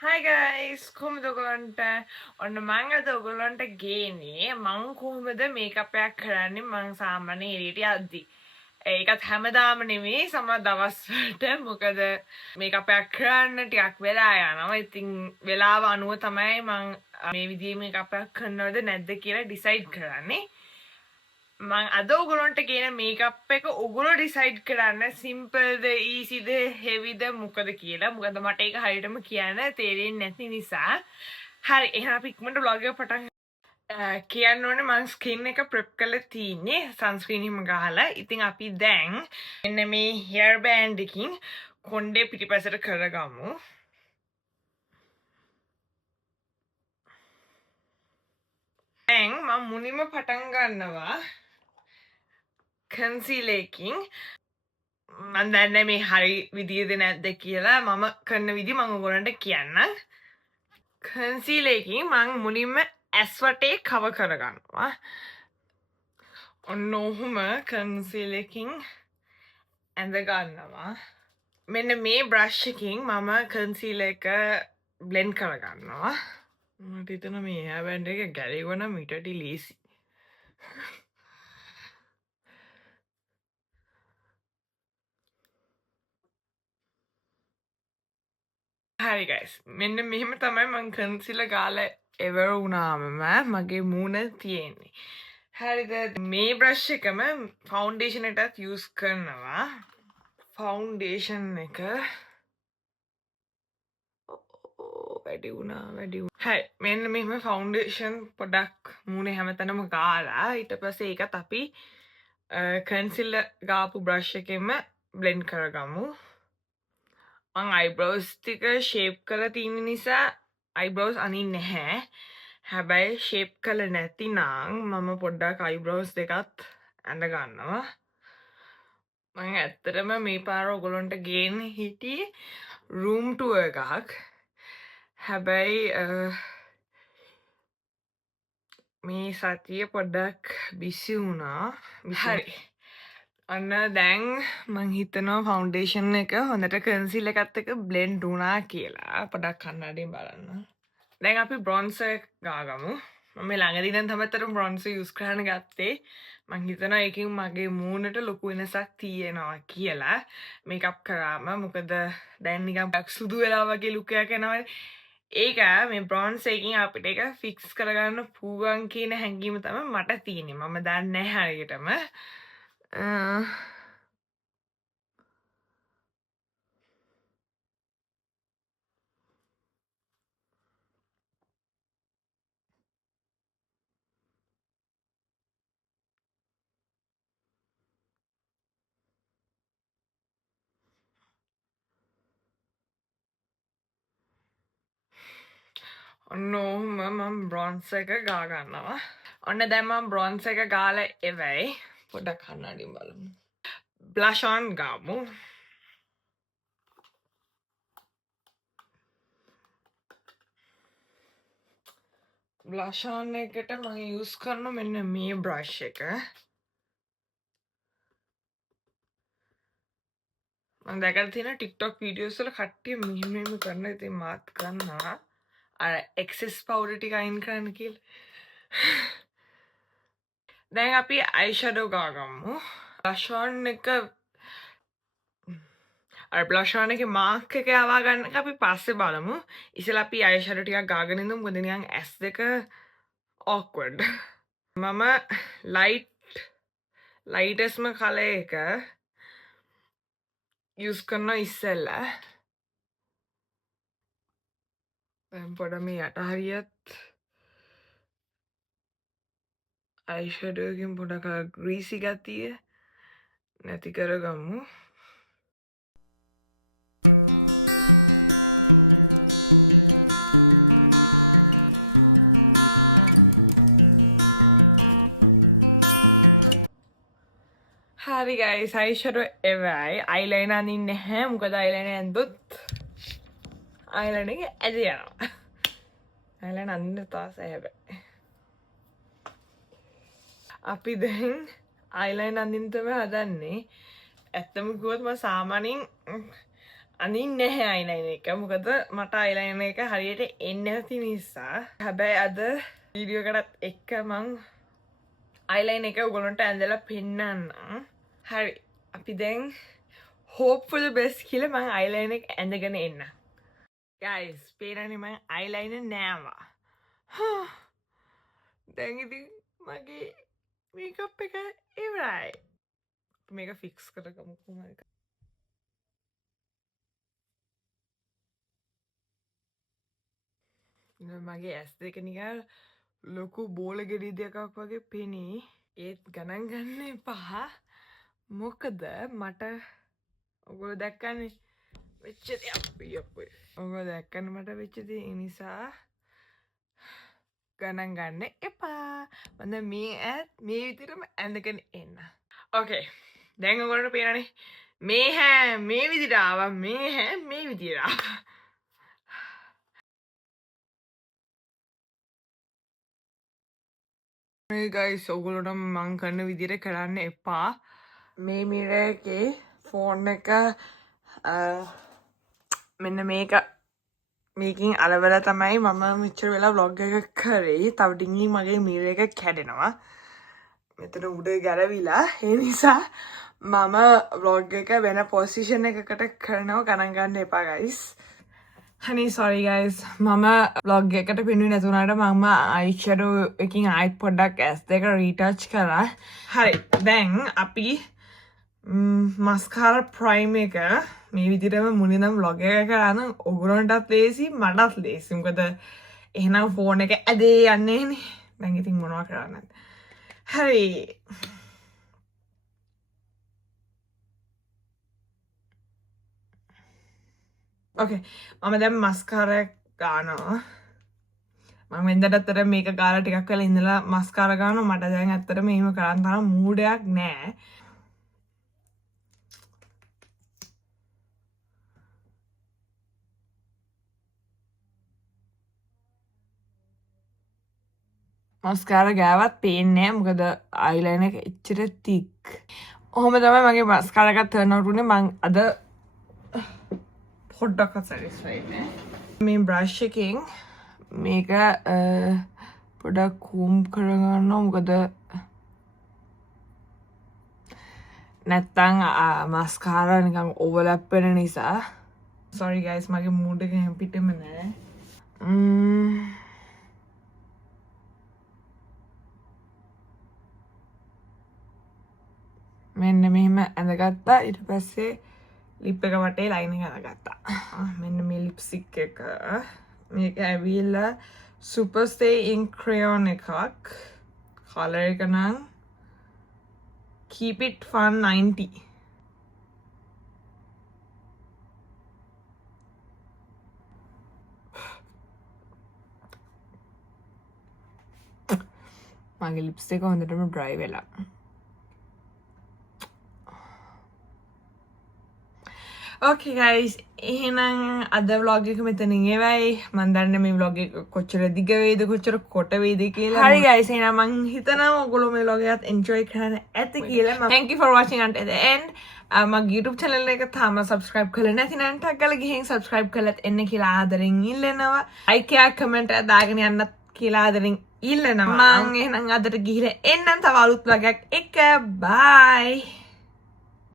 Hi guys, කොහොමද ඔයගොල්ලන්ට? ඔන්න මම අද ඔයගොල්ලන්ට ගේන්නේ මම කොහොමද මේකප් එකක් කරන්නේ මම සාමාන්‍ය එළියට යද්දි. ඒකත් හැමදාම නෙමෙයි සමහර දවස්වලට මොකද මේකප් එකක් කරන්න ටිකක් වෙලා යනවා. ඉතින් වෙලාව අනුව තමයි මම මේ විදිහේ මේකප් එකක් කරනවද නැද්ද කියලා ඩිසයිඩ් කරන්නේ. මං අද ඔයගොල්ලන්ට කියන මේකප් එක ඔයගොල්ලෝ ඩිසයිඩ් කරන්න සිම්පල්ද ඊසිද හෙවිද මොකද කියලා. මොකද මට ඒක හරියටම කියන්න තේරෙන්නේ නැති නිසා. හරි එහෙනම් අපි ඉක්මනට vlog එක පටන් කියන්න ඕනේ මං ස්කින් එක ප්‍රෙප් කරලා තින්නේ සන්ස්ක්‍රීන් හිම ගහලා. ඉතින් අපි දැන් මෙන්න මේ hear band එකකින් කොණ්ඩේ පිටිපසට කරගමු. දැන් මම මුලින්ම පටන් ගන්නවා concealer එකකින්. මන් දන්නේ මේ හරි විදියද නැද්ද කියලා මම කරන විදි මම ඔයගොල්ලන්ට කියන්නම්. කන්සීලර් එකකින් මම මුලින්ම ඇස් වටේ කවර් කරගන්නවා. ඔන්න ඔහුම කන්සීලර් එකකින් ඇඳ ගන්නවා. මෙන්න මේ බ්‍රෂ් එකකින් මම කන්සීලර් එක බ්ලෙන්ඩ් කරගන්නවා. මට හිතෙනවා මේ heir band එක ගැලෙවනම් ඊටට ලීසි. හරි ගයිස් මෙන්න මෙහෙම තමයි මං කන්සිලර් ගාලා එවර වුණාම මගේ මූණ තියෙන්නේ. හරිද මේ බ්‍රෂ් එකම ෆවුන්ඩේෂන් එකටත් යූස් කරනවා. ෆවුන්ඩේෂන් එක වැඩි වුණා. හරි මෙන්න මෙහෙම ෆවුන්ඩේෂන් පොඩක් මූණේ හැමතැනම ගාලා ඊට පස්සේ ඒකත් අපි කන්සිලර් ගාපු බ්‍රෂ් එකෙන්ම බ්ලෙන්ඩ් කරගමු. මං අයිබ්‍රෝස් ටික ෂේප් කරලා තියෙන නිසා අයිබ්‍රෝස් අනින්නේ නැහැ. හැබැයි ෂේප් කළ නැතිනම් මම පොඩ්ඩක් අයිබ්‍රෝස් දෙකත් ඇඳ ගන්නවා. මම ඇත්තටම මේ පාර ඔයගොල්ලන්ට ගේන්න හිටියේ රූම් ටුවර් එකක්. හැබැයි මේ සතිය පොඩ්ඩක් බිසි වුණා. හරි. අන්න දැන් මං හිතනවා ෆවුන්ඩේෂන් එක හොඳට කන්සීලර් එකත් එක්ක බ්ලෙන්ඩ් වුණා කියලා. පොඩක් කන්නඩියෙන් බලන්න. දැන් අපි බ්‍රොන්සර් ගාගමු. මම ළඟදී දැන් තමතර බ්‍රොන්සර් යූස් කරන්න ගත්තේ. මං හිතනවා ඒකෙන් මගේ මූණට ලොකු වෙනසක් තියෙනවා කියලා. මේකප් කරාම මොකද දැන් නිකන් සුදු වෙලා වගේ ලුක් එකක් එනවනේ. ඒක මේ බ්‍රොන්සර් එකකින් අපිට ඒක ෆික්ස් කරගන්න පුළුවන් කියන හැඟීම තමයි මට තියෙන්නේ. මම දන්නේ නැහැ හරියටම. ඔන්න ඔහොම මම බ්‍රොන්සර් එක ගා ගන්නවා. ඔන්න දැන් මම බ්‍රොන්සර් එක ගාලා එවයි. පොඩ්ඩක් කන්නඩියෙන් බලමු. බ්ලෂ් ඔන් ගාමු. බ්ලෂ් ඔන් එකට මම යූස් කරන මෙන්න මේ බ්‍රෂ් එක. මම දැකලා තියෙන TikTok වීඩියෝස් වල කට්ටිය මෙහෙම කරන ඉතින් මාත් කරනවා. අර එක්සස් පවුඩර් ටික අයින් කරන්න කියලා. දැන් අපි අයිෂැඩෝ ගාගමු. බ්ලෂ් ඔන් එක අර බ්ලෂ් ඔන් එකේ මාක් එක යවා ගන්න එක අපි පස්සේ බලමු. ඉතින් අපි අයිෂැඩෝ ටිකක් ගාගෙන ඉඳමු. මොකද නිකන් ඇස් දෙක awkward. මම ලයිටස්ම කලර් එක යූස් කරනවා ඉස්සෙල්ලා. දැන් පොඩ මේ යට හරියත් අයිෂැඩෝ එකකින් පොඩක් ග්‍රීසි ගතිය නැති කරගමු. හරි ගයිස් අයිෂැඩෝ එවයි. අයිලයිනර් අඳින්නේ නැහැ. මොකද අයිලයිනර් ඇඳුත් අයිලයිනර් එක ඇද යනවා. අයිලයිනර් අඳින්න තාසයි හැබැයි. අපි දැන් අයිලයිනර් අඳින්න තමයි හදන්නේ. ඇත්තම කිව්වොත් මම සාමාන්‍යයෙන් අනින් නැහැ අයිලයින එක මොකද මට අයිලයින එක හරියට එන්න ඇති නිසා හැබැයි අද වීඩියෝකටත් එක්ක මං අයිලයින එක උගලොන්ට ඇඳලා පෙන්නන්න හරි අපි දැන් හෝප්ෆුල් බෙස් කියල මං අයිලයින එක ඇඳගෙන එන්න ගයිස් පේරනි මං අයිලයින නෑවා දැන්ඉති මගේ මේකප් එක ඉවරයි මේක ෆික්ස් කරගමුකුම එක මගේ ඇස් දෙක නිකල් ලොකු බෝල ගෙඩි දෙකක් වගේ පෙනේ ඒත් ගණන් ගන්න එපා මොකද මට ඔගොල දැක්කන්නේ වෙච්චති අපේ ඔගොල දැක්කන්න මට වෙච්චති නිසා ගණන් ගන්න එපා මඳ මේ ඇත් මේ විතරම ඇඳගෙන එන්න ඕකේ දැන් ඔගොලට පේනනේ මේ හැ මේ විදිරාව මේ හැ මේ විදිරා ගයිස් ඔගොලට මං කරන්න විදිර කරන්න එපා මේ මිරගේ ෆෝන් එක මෙන්න මේක මේකින් අලවල තමයි මම මිච්චර වෙලා බ්ලොග් එක කරේ තව ඩිංගලි මගේ මිර එක කැඩෙනවා මෙතන උඩ ගැරවිලා ඒ නිසා මම බ්ලොග් එක වෙන පොසිෂන් එකකට කරනවා ගණන් ගන්න එපා ගයිස් හනි සොරි ගයිස් මම බ්ලොග් එකට පිනුයි නැතුනට මම අයිෂඩු එකින් අයිත් පොඩ්ඩක් ඇස් දෙක රීටච් කරා හරි දැන් අපි මස්කාර ප්‍රයිම් එක මේ විදිරම මුලිනම් ලොග එක කරන්න ඔගුරන්ටත් ලේසි මටත් ලේසිම්කද එහෙනම් ෆෝන එක ඇදේ යන්නේ නැගිතින් මොනවා කරන්න හරි ඕකේ මම දැම් මස්කාර ගානවා මම වෙන්දටත්තර මේක ගාල ටිකක් කල ඉඳලා මස්කාර ගාන මට දැන් ඇත්තට මේම කරන්න තරම් මූඩයක් නෑ මස්කාර ගෑවත් පේනෑ මොකද අයිලයින එක එච්චර තික් ඔහොම තමයි මගේ මස්කාරගත් ටර්නවුටුනේ මං අද පොඩ්ඩක් සැරිස්වයිනේ මේ බ්‍රශ් එකෙන් මේක පොඩක් කූම් කරගන්න මොකද නැත්තං මස්කාර නිකං ඕවලැප්පෙන නිසා සොරි ගයිස් මගේ මූඩ එක හැම්පිටම නෑ මෙන්න මෙහෙම ඇඳගත්තා ඊට පස්සේ ලිප් එක වටේ ලයින් එක අඳගත්තා මෙන්න මේ ලිප්ස්ටික් එක මේක ඇවිල්ලා සුපර්ස්ටේ ඉන් ක්‍රයෝන් එකක් කලර් එක නම් keep it fun 90 මගේ ලිප්ස් එක හොඳටම ඩ්‍රයි වෙලා ඕකේ ගයිස් එහෙනම් අද ව්ලොග් එක මෙතනින් ඉවරයි මම දන්නේ මේ ව්ලොග් එක කොච්චර දිග වේද කොච්චර කොට වේද කියලා හරි ගයිස් එහෙනම් මම හිතනවා ඔයගොල්ලෝ මේ ව්ලොග් එකත් එන්ජොයි කරන්න ඇති කියලා thank you for watching until the end මගේ YouTube channel එක තාම subscribe කරලා නැතිනම් ටග් ගාලා ගිහින් subscribe කරලත් එන්න කියලා ආදරෙන් ඉල්ලනවා like එකක් comment එකක් දාගෙන යන්නත් කියලා ආදරෙන් ඉල්ලනවා මම එහෙනම් අදට ගිහින් එන්නම් තව අලුත් ව්ලොග් එකක් එක්ක bye